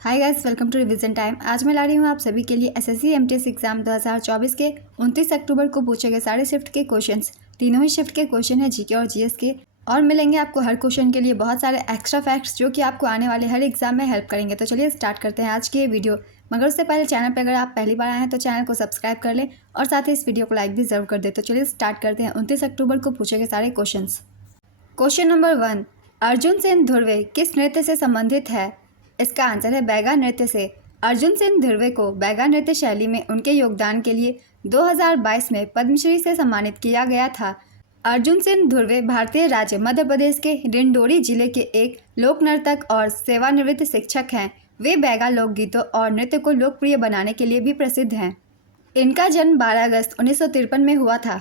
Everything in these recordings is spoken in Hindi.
Hi guys, welcome to revision time. आज मैं ला रही हूँ आप सभी के लिए एसएससी एमटीएस एग्जाम 2024 के 29 अक्टूबर को पूछे गए सारे शिफ्ट के क्वेश्चंस। तीनों ही शिफ्ट के क्वेश्चन है जीके और जीएस के, और मिलेंगे आपको हर क्वेश्चन के लिए बहुत सारे एक्स्ट्रा फैक्ट्स जो कि आपको आने वाले हर एग्जाम में हेल्प करेंगे। तो चलिए स्टार्ट करते हैं आज की ये वीडियो। मगर उससे पहले चैनल पर अगर आप पहली बार आए हैं तो चैनल को सब्सक्राइब कर लें और साथ ही इस वीडियो को लाइक भी जरूर कर दे। तो चलिए स्टार्ट करते हैं 29 अक्टूबर को पूछे गए सारे question. Question number 1, Arjun Sen Dhurve किस नृत्य से संबंधित है? इसका आंसर है बैगा नृत्य से। अर्जुन सेन धुर्वे को बैगा नृत्य शैली में उनके योगदान के लिए 2022 में पद्मश्री से सम्मानित किया गया था। अर्जुन सेन धुर्वे भारतीय राज्य मध्य प्रदेश के डिंडोरी जिले के एक लोक नर्तक और सेवानिवृत्त शिक्षक हैं। वे बैगा लोकगीतों और नृत्य को लोकप्रिय बनाने के लिए भी प्रसिद्ध हैं। इनका जन्म 12 अगस्त 1953 में हुआ था।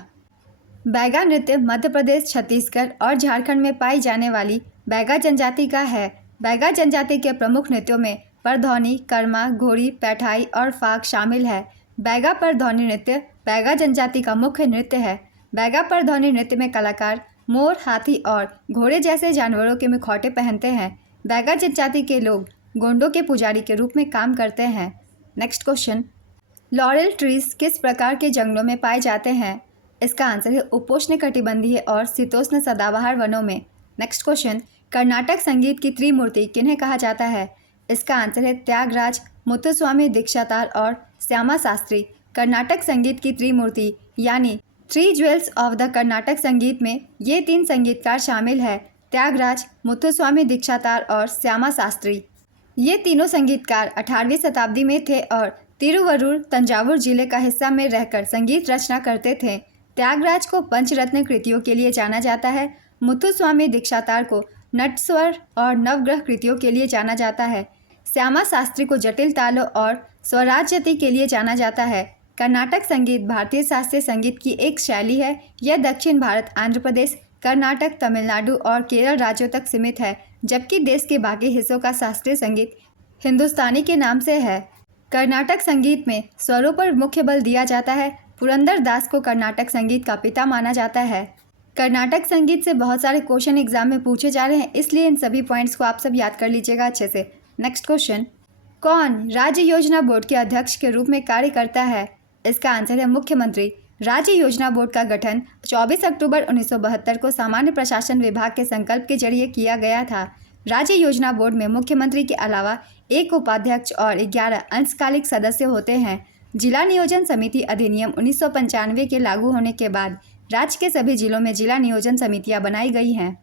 बैगा नृत्य मध्य प्रदेश, छत्तीसगढ़ और झारखंड में पाई जाने वाली बैगा जनजाति का है। बैगा जनजाति के प्रमुख नृत्यों में परधौनी, कर्मा, घोड़ी, पैठाई और फाग शामिल है। बैगा परधौनी नृत्य बैगा जनजाति का मुख्य नृत्य है। बैगा परधौनी नृत्य में कलाकार मोर, हाथी और घोड़े जैसे जानवरों के मुखौटे पहनते हैं। बैगा जनजाति के लोग गोंडों के पुजारी के रूप में काम करते हैं। नेक्स्ट क्वेश्चन, लॉरेल ट्रीज किस प्रकार के जंगलों में पाए जाते हैं? इसका आंसर है उपोष्णकटिबंधीय और शीतोष्ण सदाबहार वनों में। नेक्स्ट क्वेश्चन, कर्नाटक संगीत की त्रिमूर्ति किन्हें कहा जाता है? इसका आंसर है त्यागराज, मुत्तुस्वामी दीक्षितार और श्यामा शास्त्री। कर्नाटक संगीत की त्रिमूर्ति यानी three jewels of the Karnataka संगीत में ये तीन संगीतकार शामिल है, त्यागराज, मुत्तुस्वामी दीक्षितार और श्यामा शास्त्री। ये तीनों संगीतकार 18वीं शताब्दी में थे और तिरुवरूर, तंजावुर जिले का हिस्सा में रहकर संगीत रचना करते थे। त्यागराज को पंचरत्न कृतियों के लिए जाना जाता है। मुत्तुस्वामी दीक्षितार को नटस्वर और नवग्रह कृतियों के लिए जाना जाता है। श्यामा शास्त्री को जटिल तालों और स्वराज्यति के लिए जाना जाता है। कर्नाटक संगीत भारतीय शास्त्रीय संगीत की एक शैली है। यह दक्षिण भारत, आंध्र प्रदेश, कर्नाटक, तमिलनाडु और केरल राज्यों तक सीमित है, जबकि देश के बाकी हिस्सों का शास्त्रीय संगीत हिंदुस्तानी के नाम से है। कर्नाटक संगीत में स्वरों पर मुख्य बल दिया जाता है। पुरंदर दास को कर्नाटक संगीत का पिता माना जाता है। कर्नाटक संगीत से बहुत सारे क्वेश्चन एग्जाम में पूछे जा रहे हैं, इसलिए इन सभी पॉइंट्स को आप सब याद कर लीजिएगा अच्छे से। नेक्स्ट क्वेश्चन, कौन राज्य योजना बोर्ड के अध्यक्ष के रूप में कार्य करता है? इसका आंसर है मुख्यमंत्री। राज्य योजना बोर्ड का गठन 24 अक्टूबर 1972 को सामान्य प्रशासन विभाग के संकल्प के जरिए किया गया था। राज्य योजना बोर्ड में मुख्यमंत्री के अलावा एक उपाध्यक्ष और 11 अंशकालिक सदस्य होते हैं। जिला नियोजन समिति अधिनियम 1995 के लागू होने के बाद राज्य के सभी जिलों में जिला नियोजन समितियां बनाई गई हैं।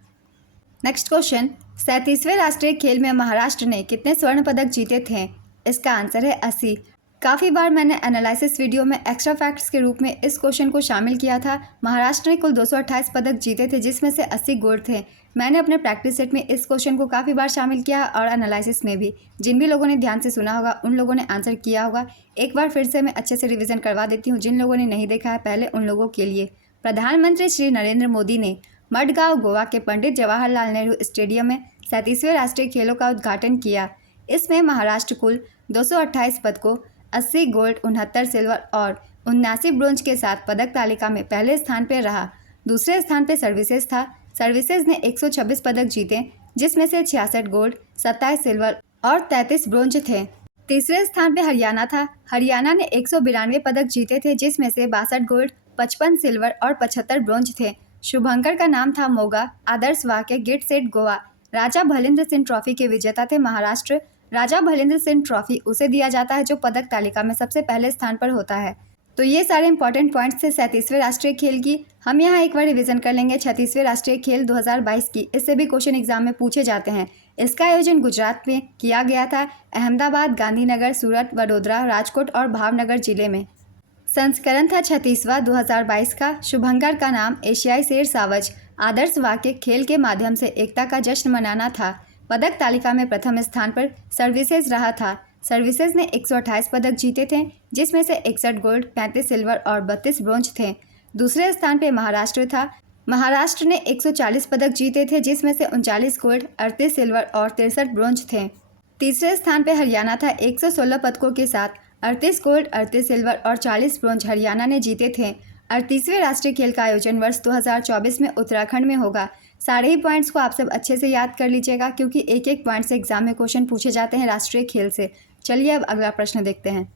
नेक्स्ट क्वेश्चन, 37वें राष्ट्रीय खेल में महाराष्ट्र ने कितने स्वर्ण पदक जीते थे? इसका आंसर है 80। काफ़ी बार मैंने एनालिसिस वीडियो में एक्स्ट्रा फैक्ट्स के रूप में इस क्वेश्चन को शामिल किया था। महाराष्ट्र ने कुल 228 पदक जीते थे, जिसमें से 80 गोल्ड थे। मैंने अपने प्रैक्टिस सेट में इस क्वेश्चन को काफ़ी बार शामिल किया और एनालिसिस में भी। जिन भी लोगों ने ध्यान से सुना होगा उन लोगों ने आंसर किया होगा। एक बार फिर से मैं अच्छे से रिविज़न करवा देती हूँ। जिन लोगों ने नहीं देखा है पहले, उन लोगों के लिए प्रधानमंत्री श्री नरेंद्र मोदी ने मडगांव, गोवा के पंडित जवाहरलाल नेहरू स्टेडियम में 37वें राष्ट्रीय खेलों का उद्घाटन किया। इसमें महाराष्ट्र कुल 228 पदकों, 80 गोल्ड, 69 सिल्वर और 79 ब्रोंज के साथ पदक तालिका में पहले स्थान पर रहा। दूसरे स्थान पर सर्विसेज था। सर्विसेज ने 126 पदक जीते, जिसमें से 66 गोल्ड, 27 सिल्वर और 33 ब्रोंज थे। तीसरे स्थान पर हरियाणा था। हरियाणा ने 192 पदक जीते थे, जिसमें से 62 गोल्ड, 55 सिल्वर और 75 ब्रोंज थे। शुभंकर का नाम था मोगा। आदर्श वाक्य गिट सेट गोवा। राजा भलेंद्र सिंह ट्रॉफी के विजेता थे महाराष्ट्र। राजा भलेंद्र सिंह ट्रॉफी उसे दिया जाता है जो पदक तालिका में सबसे पहले स्थान पर होता है। तो ये सारे इंपॉर्टेंट पॉइंट्स थे 37वें राष्ट्रीय खेल की। हम यहाँ एक बार रिवीजन कर लेंगे 36वें राष्ट्रीय खेल 2022 की। इससे भी क्वेश्चन एग्जाम में पूछे जाते हैं। इसका आयोजन गुजरात में किया गया था। अहमदाबाद, गांधीनगर, सूरत, वडोदरा, राजकोट और भावनगर जिले में। संस्करण था 36वां 2022 का। शुभंकर का नाम एशियाई शेर सावज। आदर्श वाक्य खेल के माध्यम से एकता का जश्न मनाना था। पदक तालिका में प्रथम स्थान पर सर्विसेज रहा था। सर्विसेज ने 128 पदक जीते थे, जिसमें से 61 गोल्ड, 35 सिल्वर और 32 ब्रोंज थे। दूसरे स्थान पर महाराष्ट्र था। महाराष्ट्र ने 140 पदक जीते थे, जिसमें से 39 गोल्ड, 38 सिल्वर और 63 ब्रोंज थे। तीसरे स्थान पर हरियाणा था। 116 पदकों के साथ 38 गोल्ड, 38 सिल्वर और 40 ब्रोंज हरियाणा ने जीते थे। 38वें राष्ट्रीय खेल का आयोजन वर्ष 2024 में उत्तराखंड में होगा। सारे ही पॉइंट्स को आप सब अच्छे से याद कर लीजिएगा क्योंकि एक एक पॉइंट से एग्जाम में क्वेश्चन पूछे जाते हैं राष्ट्रीय खेल से। चलिए अब अगला प्रश्न देखते हैं।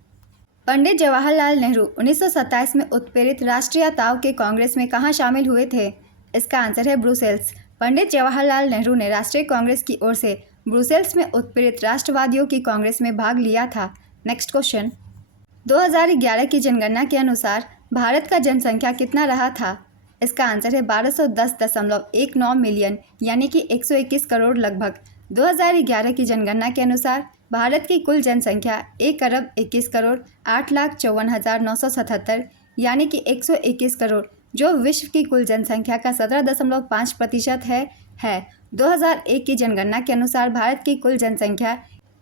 पंडित जवाहरलाल नेहरू 1927 में उत्प्रेरित राष्ट्रीयताओं के कांग्रेस में कहाँ शामिल हुए थे? इसका आंसर है ब्रुसेल्स। पंडित जवाहरलाल नेहरू ने राष्ट्रीय कांग्रेस की ओर से ब्रुसेल्स में उत्प्रेरित राष्ट्रवादियों की कांग्रेस में भाग लिया था। नेक्स्ट क्वेश्चन, 2011 की जनगणना के अनुसार भारत का जनसंख्या कितना रहा था? इसका आंसर है 1210.19 मिलियन यानी कि 121 करोड़ लगभग। 2011 की जनगणना के अनुसार भारत की कुल जनसंख्या 1,21,08,54,977 यानी कि 121 करोड़, जो विश्व की कुल जनसंख्या का 17.5% है। 2001 की जनगणना के अनुसार भारत की कुल जनसंख्या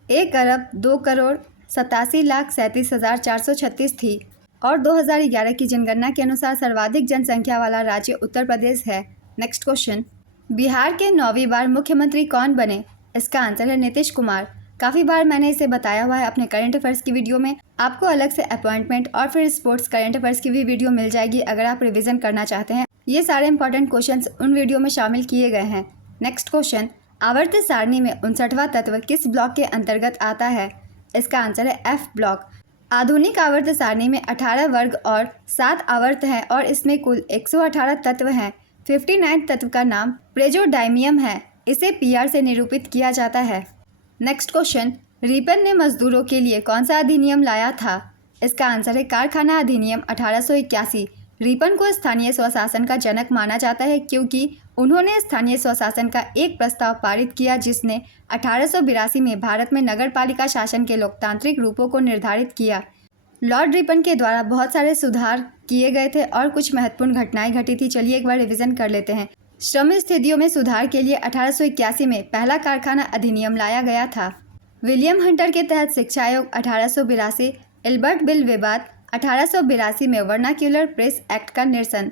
1,02,87,37,436 थी और 2011 की जनगणना के अनुसार सर्वाधिक जनसंख्या वाला राज्य उत्तर प्रदेश है। नेक्स्ट क्वेश्चन, बिहार के 9वीं बार मुख्यमंत्री कौन बने? इसका आंसर है नीतीश कुमार। काफ़ी बार मैंने इसे बताया हुआ है अपने करंट अफेयर्स की वीडियो में। आपको अलग से अपॉइंटमेंट और फिर स्पोर्ट्स करंट अफेयर्स की भी वीडियो मिल जाएगी अगर आप रिवीजन करना चाहते हैं। ये सारे इंपॉर्टेंट क्वेश्चंस उन वीडियो में शामिल किए गए हैं। नेक्स्ट क्वेश्चन, आवर्त सारणी में 59वां तत्व किस ब्लॉक के अंतर्गत आता है? इसका आंसर है एफ ब्लॉक। आधुनिक आवर्त सारणी में 18 वर्ग और 7 आवर्त हैं और इसमें कुल 118 तत्व हैं। 59 तत्व का नाम प्रेजोडाइमियम है। इसे PR से निरूपित किया जाता है। नेक्स्ट क्वेश्चन, रिपन ने मजदूरों के लिए कौन सा अधिनियम लाया था? इसका आंसर है कारखाना अधिनियम 1881। रिपन को स्थानीय स्वशासन का जनक माना जाता है क्योंकि उन्होंने स्थानीय स्वशासन का एक प्रस्ताव पारित किया जिसने 1882 में भारत में नगरपालिका शासन के लोकतांत्रिक रूपों को निर्धारित किया। लॉर्ड रिपन के द्वारा बहुत सारे सुधार किए गए थे और कुछ महत्वपूर्ण घटनाएं घटी थी। चलिए एक बार रिवीजन कर लेते हैं। श्रम स्थितियों में सुधार के लिए 1881 में पहला कारखाना अधिनियम लाया गया था। विलियम हंटर के तहत शिक्षा आयोग 1882, एल्बर्ट बिल विवाद 1882 में वर्नाक्यूलर प्रेस एक्ट का निरसन।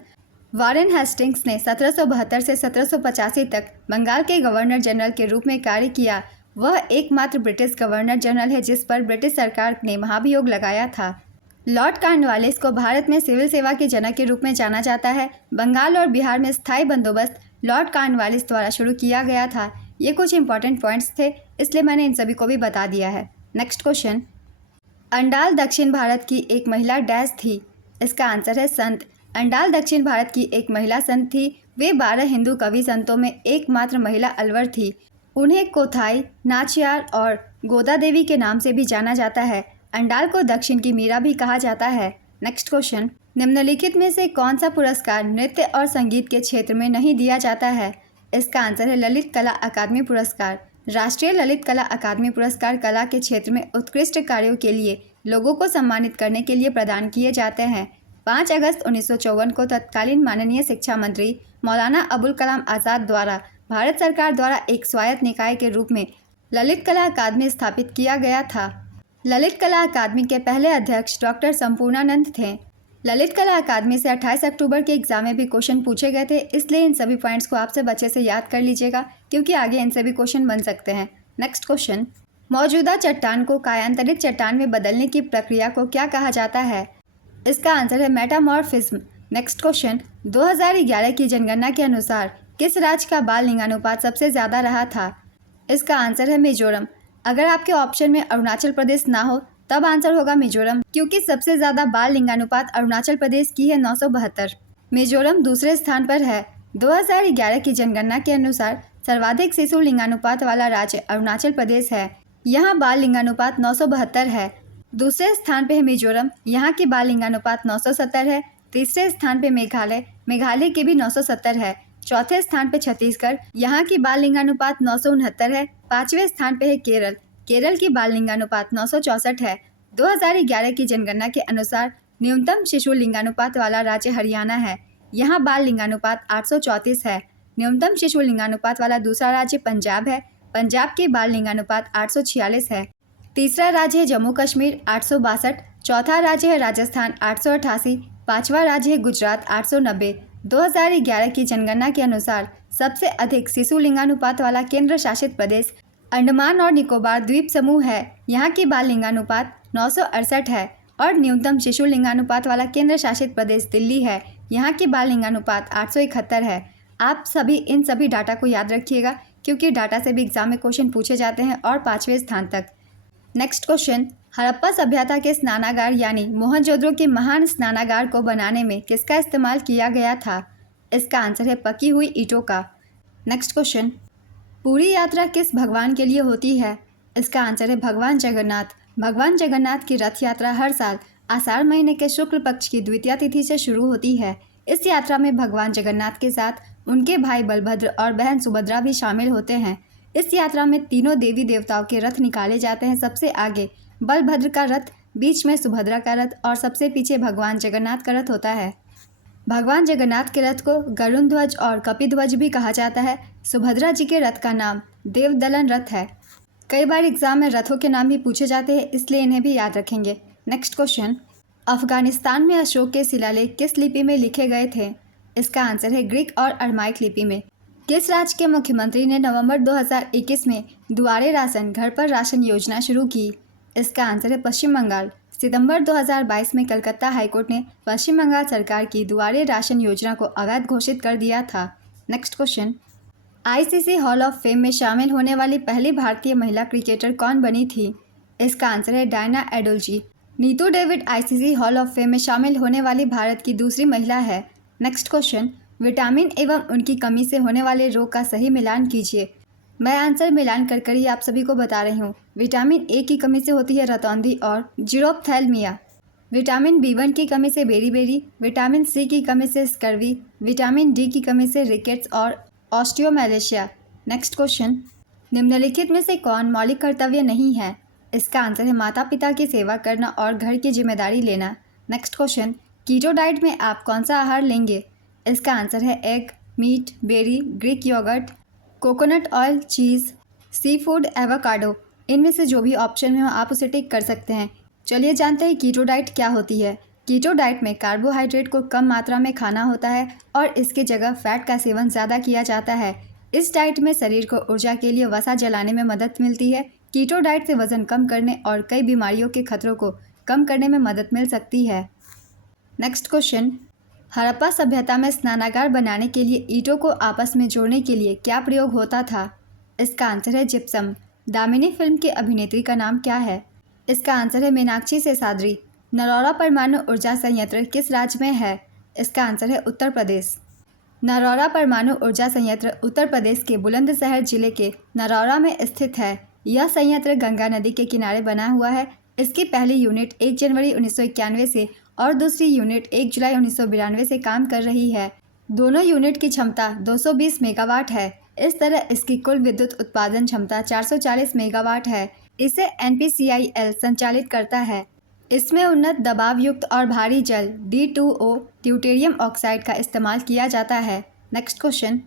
वारेन हेस्टिंग्स ने 1772 से 1785 तक बंगाल के गवर्नर जनरल के रूप में कार्य किया। वह एकमात्र ब्रिटिश गवर्नर जनरल है जिस पर ब्रिटिश सरकार ने महाभियोग लगाया था। लॉर्ड कॉर्नवालिस को भारत में सिविल सेवा के जनक के रूप में जाना जाता है। बंगाल और बिहार में स्थायी बंदोबस्त लॉर्ड कॉर्नवालिस द्वारा शुरू किया गया था। ये कुछ इंपॉर्टेंट पॉइंट्स थे इसलिए मैंने इन सभी को भी बता दिया है। नेक्स्ट क्वेश्चन, अंडाल दक्षिण भारत की एक महिला डैश थी। इसका आंसर है संत। अंडाल दक्षिण भारत की एक महिला संत थी। वे 12 हिंदू कवि संतों में एकमात्र महिला अलवर थी। उन्हें कोथाई, नाचियार और गोदा देवी के नाम से भी जाना जाता है। अंडाल को दक्षिण की मीरा भी कहा जाता है। नेक्स्ट क्वेश्चन, निम्नलिखित में से कौन सा पुरस्कार नृत्य और संगीत के क्षेत्र में नहीं दिया जाता है? इसका आंसर है ललित कला अकादमी पुरस्कार। राष्ट्रीय ललित कला अकादमी पुरस्कार कला के क्षेत्र में उत्कृष्ट कार्यों के लिए लोगों को सम्मानित करने के लिए प्रदान किए जाते हैं। 5 अगस्त 1954 को तत्कालीन माननीय शिक्षा मंत्री मौलाना अबुल कलाम आज़ाद द्वारा भारत सरकार द्वारा एक स्वायत्त निकाय के रूप में ललित कला अकादमी स्थापित किया गया था। ललित कला अकादमी के पहले अध्यक्ष डॉक्टर संपूर्णानंद थे। ललित कला अकादमी से 28 अक्टूबर के एग्जाम में भी क्वेश्चन पूछे गए थे, इसलिए इन सभी पॉइंट्स को आप सब अच्छे से याद कर लीजिएगा क्योंकि आगे इनसे भी क्वेश्चन बन सकते हैं। नेक्स्ट क्वेश्चन, मौजूदा चट्टान को कायांतरित चट्टान में बदलने की प्रक्रिया को क्या कहा जाता है? इसका आंसर है मेटामॉर्फिज्म। नेक्स्ट क्वेश्चन, 2011 की जनगणना के अनुसार किस राज्य का बाल लिंगानुपात सबसे ज़्यादा रहा था? इसका आंसर है मिजोरम। अगर आपके ऑप्शन में अरुणाचल प्रदेश ना हो तब आंसर होगा मिजोरम क्योंकि सबसे ज़्यादा बाल लिंगानुपात अरुणाचल प्रदेश की है 972। मिजोरम दूसरे स्थान पर है। 2011 की जनगणना के अनुसार सर्वाधिक शिशु लिंगानुपात वाला राज्य अरुणाचल प्रदेश है। यहाँ बाल लिंगानुपात 972 है। दूसरे स्थान पे है मिजोरम, यहाँ की बाल लिंगानुपात 970 है। तीसरे स्थान पे मेघालय, मेघालय की भी 970 है। चौथे स्थान पे छत्तीसगढ़, यहाँ की बाल लिंगानुपात 969 है। 5वें स्थान पे है केरल, केरल की बाल लिंगानुपात 964 है। 2011 की जनगणना के अनुसार न्यूनतम शिशु लिंगानुपात वाला राज्य हरियाणा है। यहाँ बाल लिंगानुपात 834 है। न्यूनतम शिशु लिंगानुपात वाला दूसरा राज्य पंजाब है। पंजाब की बाल लिंगानुपात 846 है। तीसरा राज्य है जम्मू कश्मीर 862। चौथा राज्य है राजस्थान 888। पांचवा राज्य है गुजरात 890। 2011 की जनगणना के अनुसार सबसे अधिक शिशु लिंगानुपात वाला केंद्र शासित प्रदेश अंडमान और निकोबार द्वीप समूह है। यहाँ की बाल लिंगानुपात 968 है और न्यूनतम शिशु लिंगानुपात वाला केंद्र शासित प्रदेश दिल्ली है। यहाँ की बाल लिंगानुपात 871 है। आप सभी इन सभी डाटा को याद रखिएगा क्योंकि डाटा से भी एग्जाम में क्वेश्चन पूछे जाते हैं और 5वें स्थान तक। नेक्स्ट क्वेश्चन, हड़प्पा सभ्यता के स्नानागार यानी मोहनजोदड़ो के महान स्नानागार को बनाने में किसका इस्तेमाल किया गया था? इसका आंसर है पकी हुई ईंटों का। नेक्स्ट क्वेश्चन, पूरी यात्रा किस भगवान के लिए होती है? इसका आंसर है भगवान जगन्नाथ। भगवान जगन्नाथ की रथ यात्रा हर साल आषाढ़ महीने के शुक्ल पक्ष की द्वितीया तिथि से शुरू होती है। इस यात्रा में भगवान जगन्नाथ के साथ उनके भाई बलभद्र और बहन सुभद्रा भी शामिल होते हैं। इस यात्रा में तीनों देवी देवताओं के रथ निकाले जाते हैं। सबसे आगे बलभद्र का रथ, बीच में सुभद्रा का रथ और सबसे पीछे भगवान जगन्नाथ का रथ होता है। भगवान जगन्नाथ के रथ को गरुण ध्वज और कपिध्वज भी कहा जाता है। सुभद्रा जी के रथ का नाम देवदलन रथ है। कई बार एग्जाम में रथों के नाम भी पूछे जाते हैं, इसलिए इन्हें भी याद रखेंगे। नेक्स्ट क्वेश्चन, अफगानिस्तान में अशोक के शिलालेख किस लिपि में लिखे गए थे? इसका आंसर है ग्रीक और अरमाइक लिपि में। किस राज्य के मुख्यमंत्री ने नवंबर 2021 में दुआरे राशन घर पर राशन योजना शुरू की? इसका आंसर है पश्चिम बंगाल। सितंबर 2022 में कलकत्ता हाईकोर्ट ने पश्चिम बंगाल सरकार की दुआरे राशन योजना को अवैध घोषित कर दिया था। Next question, ICC hall of fame में शामिल होने वाली पहली भारतीय महिला क्रिकेटर कौन बनी थी? इसका आंसर है Diana Edulji. Neetu David ICC hall of fame में शामिल होने वाली भारत की दूसरी महिला है। नेक्स्ट क्वेश्चन, विटामिन एवं उनकी कमी से होने वाले रोग का सही मिलान कीजिए। मैं आंसर मिलान कर ही आप सभी को बता रही हूँ। विटामिन ए की कमी से होती है रतौंधी और जीरोप्थैल्मिया। विटामिन B1 की कमी से बेरी, विटामिन सी की कमी से स्कर्वी, विटामिन डी की कमी से रिकेट्स और ऑस्टियोमैलेशिया। नेक्स्ट क्वेश्चन, निम्नलिखित में से कौन मौलिक कर्तव्य नहीं है? इसका आंसर है माता पिता की सेवा करना और घर की जिम्मेदारी लेना। नेक्स्ट क्वेश्चन, कीटो डाइट में आप कौन सा आहार लेंगे? इसका आंसर है egg, meat, berry, Greek yogurt, coconut oil, cheese, seafood, avocado. इनमें से जो भी ऑप्शन में हो आप उसे टिक कर सकते हैं। चलिए जानते हैं कीटो डाइट क्या होती है। कीटो डाइट में कार्बोहाइड्रेट को कम मात्रा में खाना होता है और इसके जगह फैट का सेवन ज़्यादा किया जाता है। इस डाइट में शरीर को ऊर्जा के लिए वसा जलाने में मदद मिलती है। कीटो डाइट से वजन कम करने और कई बीमारियों के खतरों को कम करने में मदद मिल सकती है। नेक्स्ट क्वेश्चन, हड़प्पा सभ्यता में स्नानागार बनाने के लिए ईंटों को आपस में जोड़ने के लिए क्या प्रयोग होता था? इसका आंसर है जिप्सम। दामिनी फिल्म की अभिनेत्री का नाम क्या है? इसका आंसर है मीनाक्षी सेसाद्री। नरौरा परमाणु ऊर्जा संयंत्र किस राज्य में है? इसका आंसर है उत्तर प्रदेश। नरौरा परमाणु ऊर्जा संयंत्र उत्तर प्रदेश के बुलंदशहर जिले के नरौरा में स्थित है। यह संयंत्र गंगा नदी के किनारे बना हुआ है। इसकी पहली यूनिट 1 जनवरी 1991 से और दूसरी यूनिट 1 जुलाई 1992 से काम कर रही है। दोनों यूनिट की क्षमता 220 मेगावाट है। इस तरह इसकी कुल विद्युत उत्पादन क्षमता 440 मेगावाट है। इसे NPCIL संचालित करता है। इसमें उन्नत दबाव युक्त और भारी जल D2O ड्यूटेरियम ऑक्साइड का इस्तेमाल किया जाता है। नेक्स्ट क्वेश्चन,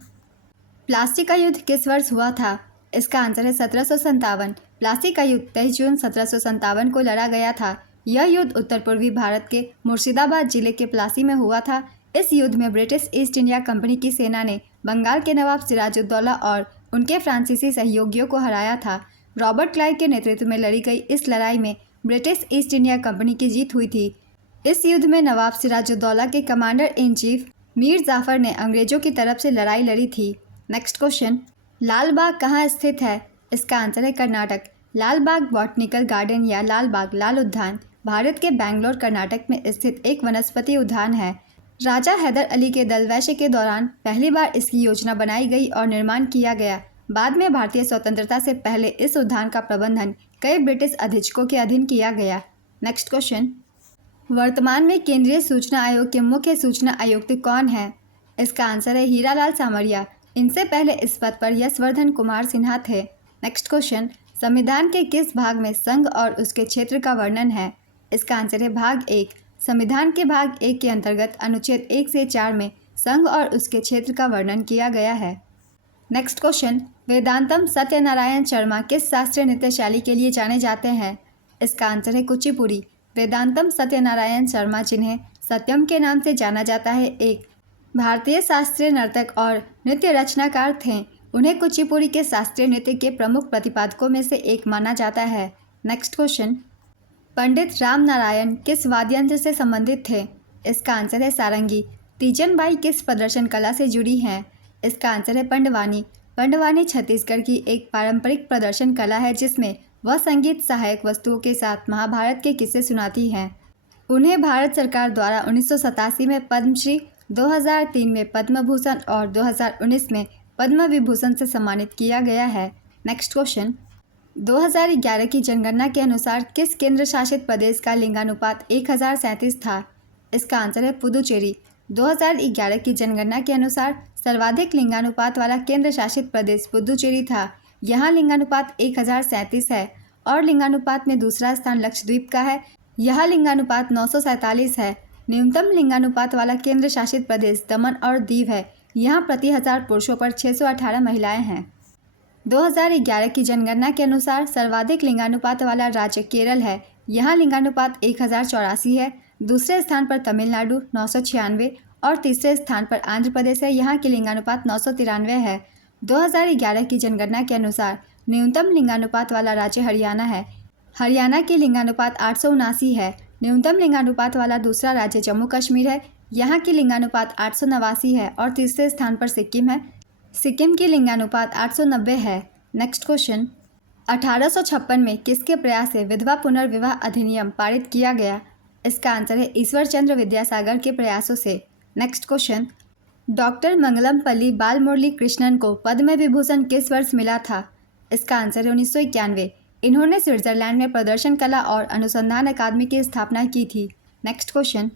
प्लासी का युद्ध किस वर्ष हुआ था? इसका आंसर है 1757। प्लासी का युद्ध 23 जून 1757 को लड़ा गया था। यह युद्ध उत्तर पूर्वी भारत के मुर्शिदाबाद जिले के प्लासी में हुआ था। इस युद्ध में ब्रिटिश ईस्ट इंडिया कंपनी की सेना ने बंगाल के नवाब सिराजुद्दौला और उनके फ्रांसीसी सहयोगियों को हराया था। रॉबर्ट क्लाइव के नेतृत्व में लड़ी गई इस लड़ाई में ब्रिटिश ईस्ट इंडिया कंपनी की जीत हुई थी। इस युद्ध में नवाब सिराजुद्दौला के commander in chief Mir Jafar ने अंग्रेजों की तरफ से लड़ाई लड़ी थी। नेक्स्ट क्वेश्चन, लाल बाग कहाँ स्थित है? इसका आंसर है कर्नाटक। लाल बाग बॉटनिकल गार्डन या लाल बाग लाल उद्यान भारत के बेंगलोर कर्नाटक में स्थित एक वनस्पति उद्यान है। राजा हैदर अली के दलवैसे के दौरान पहली बार इसकी योजना बनाई गई और निर्माण किया गया। बाद में भारतीय स्वतंत्रता से पहले इस उद्यान का प्रबंधन कई ब्रिटिश अधीक्षकों के अधीन किया गया। नेक्स्ट क्वेश्चन, वर्तमान में केंद्रीय सूचना आयोग के मुख्य सूचना आयुक्त कौन है? इसका आंसर है हीरालाल सामरिया। इनसे पहले इस पद पर यशवर्धन कुमार सिन्हा थे। नेक्स्ट क्वेश्चन, संविधान के किस भाग में संघ और उसके क्षेत्र का वर्णन है? इसका आंसर है भाग 1। संविधान के भाग 1 के अंतर्गत अनुच्छेद 1 से 4 में संघ और उसके क्षेत्र का वर्णन किया गया है। नेक्स्ट क्वेश्चन, वेदांतम सत्यनारायण शर्मा किस शास्त्रीय नृत्य शैली के लिए जाने जाते हैं? इसका आंसर है कुचिपुड़ी। वेदांतम सत्यनारायण शर्मा, जिन्हें सत्यम के नाम से जाना जाता है, एक भारतीय शास्त्रीय नर्तक और नृत्य रचनाकार थे। उन्हें कुचिपुड़ी के शास्त्रीय नृत्य के प्रमुख प्रतिपादकों में से एक माना जाता है। नेक्स्ट क्वेश्चन, पंडित राम नारायण किस वाद्य यंत्र से संबंधित थे? इसका आंसर है सारंगी। तीजन बाई किस प्रदर्शन कला से जुड़ी हैं? इसका आंसर है पंडवानी। पंडवानी छत्तीसगढ़ की एक पारंपरिक प्रदर्शन कला है जिसमें वह संगीत सहायक वस्तुओं के साथ महाभारत के किस्से सुनाती हैं। उन्हें भारत सरकार द्वारा 1987 में पद्मश्री, 2003 में पद्म भूषण और 2019 में पद्म विभूषण से सम्मानित किया गया है। नेक्स्ट क्वेश्चन, 2011 की जनगणना के अनुसार किस केंद्र शासित प्रदेश का लिंगानुपात 1037 था? इसका आंसर है पुदुचेरी। 2011 की जनगणना के अनुसार सर्वाधिक लिंगानुपात वाला केंद्र शासित प्रदेश पुदुचेरी था। यहाँ लिंगानुपात 1037 है और लिंगानुपात में दूसरा स्थान लक्षद्वीप का है। यह लिंगानुपात 947 है। न्यूनतम लिंगानुपात वाला केंद्र शासित प्रदेश दमन और दीव है। यहाँ प्रति 1000 पुरुषों पर 618 महिलाएं हैं। 2011 की जनगणना के अनुसार सर्वाधिक लिंगानुपात वाला राज्य केरल है। यहाँ लिंगानुपात 1084 है। दूसरे स्थान पर तमिलनाडु 996 और तीसरे स्थान पर आंध्र प्रदेश है। यहाँ की लिंगानुपात 993 है। 2011 की जनगणना के अनुसार न्यूनतम लिंगानुपात वाला राज्य हरियाणा है। हरियाणा की लिंगानुपात 879 है। न्यूनतम लिंगानुपात वाला दूसरा राज्य जम्मू कश्मीर है। यहाँ की लिंगानुपात 889 है और तीसरे स्थान पर सिक्किम है। सिक्किम की लिंगानुपात 890 है। नेक्स्ट क्वेश्चन, 1856 में किसके प्रयास से विधवा पुनर्विवाह अधिनियम पारित किया गया? इसका आंसर है ईश्वर चंद्र विद्यासागर के प्रयासों से। Next question, doctor Mangalampalli Balamurali Krishnan को पद्म विभूषण किस वर्ष मिला था? इसका आंसर है 1991। इन्होंने स्विट्जरलैंड में प्रदर्शन कला और अनुसंधान अकादमी की स्थापना की थी। नेक्स्ट क्वेश्चन,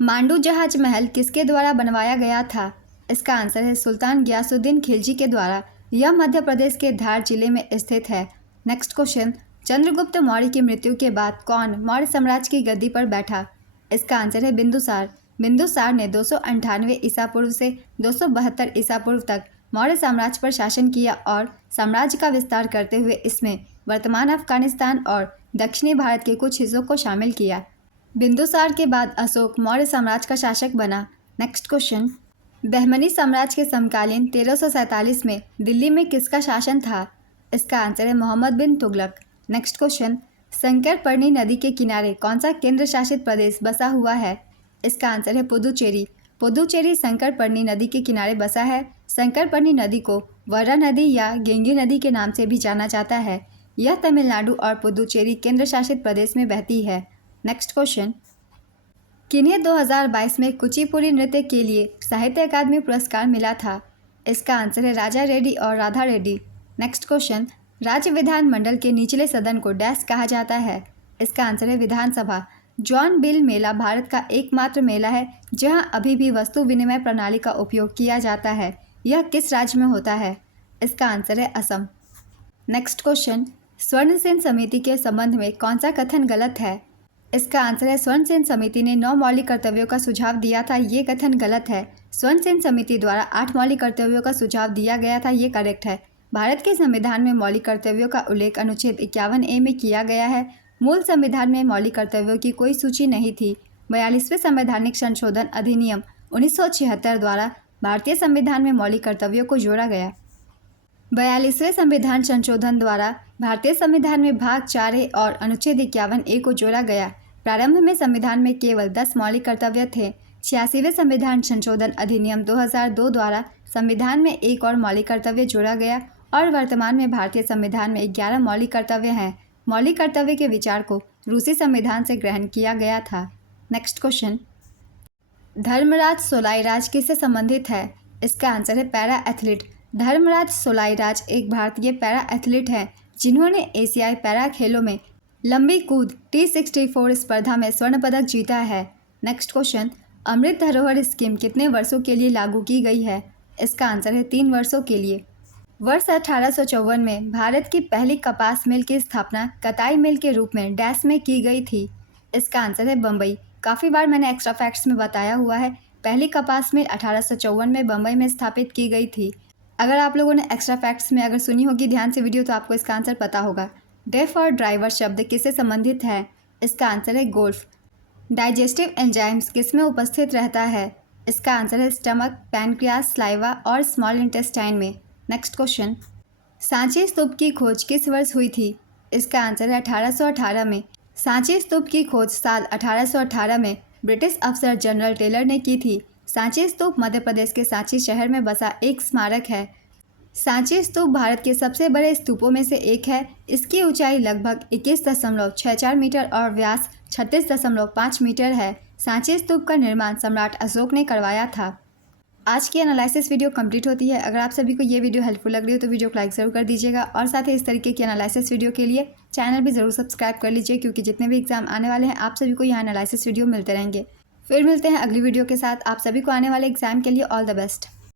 मांडू जहाज महल किसके द्वारा बनवाया गया था? इसका आंसर है सुल्तान गियासुद्दीन खिलजी के द्वारा। यह मध्य प्रदेश के धार जिले में स्थित है। नेक्स्ट क्वेश्चन, चंद्रगुप्त मौर्य की मृत्यु के बाद कौन मौर्य साम्राज्य की गद्दी पर बैठा? इसका आंसर है बिंदुसार। बिंदुसार ने 298 ईसा पूर्व से 272 ईसा पूर्व तक मौर्य साम्राज्य पर शासन किया और साम्राज्य का विस्तार करते हुए इसमें वर्तमान अफगानिस्तान और दक्षिणी भारत के कुछ हिस्सों को शामिल किया। बिंदुसार के बाद अशोक मौर्य साम्राज्य का शासक बना। नेक्स्ट क्वेश्चन, बहमनी साम्राज्य के समकालीन 1347 में दिल्ली में किसका शासन था? इसका आंसर है मोहम्मद बिन तुगलक। नेक्स्ट क्वेश्चन, शंकरपर्णी नदी के किनारे कौन सा केंद्र शासित प्रदेश बसा हुआ है? इसका आंसर है पुदुचेरी। पुदुचेरी शंकरपर्णी नदी के किनारे बसा है। शंकरपर्णी नदी को वर्रा नदी या गेंगी नदी के नाम से भी जाना जाता है। यह तमिलनाडु और पुदुचेरी केंद्र शासित प्रदेश में बहती है। नेक्स्ट क्वेश्चन, किन्हें 2022 में कुचिपुड़ी नृत्य के लिए साहित्य अकादमी पुरस्कार मिला था? इसका आंसर है राजा रेड्डी और राधा रेड्डी। नेक्स्ट क्वेश्चन, राज्य विधानमंडल के निचले सदन को डैश कहा जाता है? इसका आंसर है विधानसभा। जॉन बिल मेला भारत का एकमात्र मेला है जहां अभी भी वस्तु विनिमय प्रणाली का उपयोग किया जाता है। यह किस राज्य में होता है? इसका आंसर है असम। नेक्स्ट क्वेश्चन, स्वर्णसेन समिति के संबंध में कौन सा कथन गलत है? इसका आंसर है स्वर्णसेन समिति ने 9 मौलिक कर्तव्यों का सुझाव दिया था। ये कथन गलत है। स्वर्णसेन समिति द्वारा 8 मौलिक कर्तव्यों का सुझाव दिया गया था। ये करेक्ट है। भारत के संविधान में मौलिक कर्तव्यों का उल्लेख अनुच्छेद 51A में किया गया है। मूल संविधान में मौलिक कर्तव्यों की कोई सूची नहीं थी। 42वें संवैधानिक संशोधन अधिनियम 1976 द्वारा भारतीय संविधान में मौलिक कर्तव्यों को जोड़ा गया। 42वें संविधान संशोधन द्वारा भारतीय संविधान में भाग 4A और अनुच्छेद 51A को जोड़ा गया। प्रारंभ में संविधान में केवल 10 मौलिक कर्तव्य थे। 86वें संविधान संशोधन अधिनियम 2002 द्वारा संविधान में एक और मौलिक कर्तव्य जोड़ा गया और वर्तमान में भारतीय संविधान में 11 मौलिक कर्तव्य हैं। मौलिक कर्तव्य के विचार को रूसी संविधान से ग्रहण किया गया था। नेक्स्ट क्वेश्चन, धर्मराज सोलाईराज किससे संबंधित है? इसका आंसर है पैरा एथलीट। धर्मराज सोलाईराज एक भारतीय पैरा एथलीट हैं जिन्होंने एशियाई पैरा खेलों में लंबी कूद T64 स्पर्धा में स्वर्ण पदक जीता है। नेक्स्ट क्वेश्चन, अमृत धरोहर स्कीम कितने वर्षों के लिए लागू की गई है? इसका आंसर है 3 वर्षों के लिए। वर्ष 1854 में भारत की पहली कपास मिल की स्थापना कताई मिल के रूप में डैश में की गई थी। इसका आंसर है बम्बई। काफ़ी बार मैंने एक्स्ट्रा फैक्ट्स में बताया हुआ है। पहली कपास मिल 1854 में बम्बई में स्थापित की गई थी। अगर आप लोगों ने एक्स्ट्रा फैक्ट्स में अगर सुनी होगी ध्यान से वीडियो तो आपको इसका आंसर पता होगा। डेफ और ड्राइवर शब्द किससे संबंधित है? इसका आंसर है गोल्फ। डाइजेस्टिव एंजाइम्स किस में उपस्थित रहता है? इसका आंसर है स्टमक, पैनक्रियास, स्लाइवा और स्मॉल इंटेस्टाइन में। नेक्स्ट क्वेश्चन, सांची स्तूप की खोज किस वर्ष हुई थी? इसका आंसर है 1818 में। सांची स्तूप की खोज साल 1818 में ब्रिटिश अफसर जनरल टेलर ने की थी। सांची स्तूप मध्य प्रदेश के सांची शहर में बसा एक स्मारक है। सांची स्तूप भारत के सबसे बड़े स्तूपों में से एक है। इसकी ऊंचाई लगभग 21.64 मीटर और व्यास 36.5 मीटर है। सांची स्तूप का निर्माण सम्राट अशोक ने करवाया था। आज की एनालिसिस वीडियो कंप्लीट होती है। अगर आप सभी को ये वीडियो हेल्पफुल लग रही हो तो वीडियो को लाइक ज़रूर कर दीजिएगा और साथ ही इस तरीके की एनालिसिस वीडियो के लिए चैनल भी ज़रूर सब्सक्राइब कर लीजिए, क्योंकि जितने भी एग्जाम आने वाले हैं आप सभी को यहाँ एनालिसिस वीडियो मिलते रहेंगे। फिर मिलते हैं अगली वीडियो के साथ। आप सभी को आने वाले एग्जाम के लिए ऑल द बेस्ट।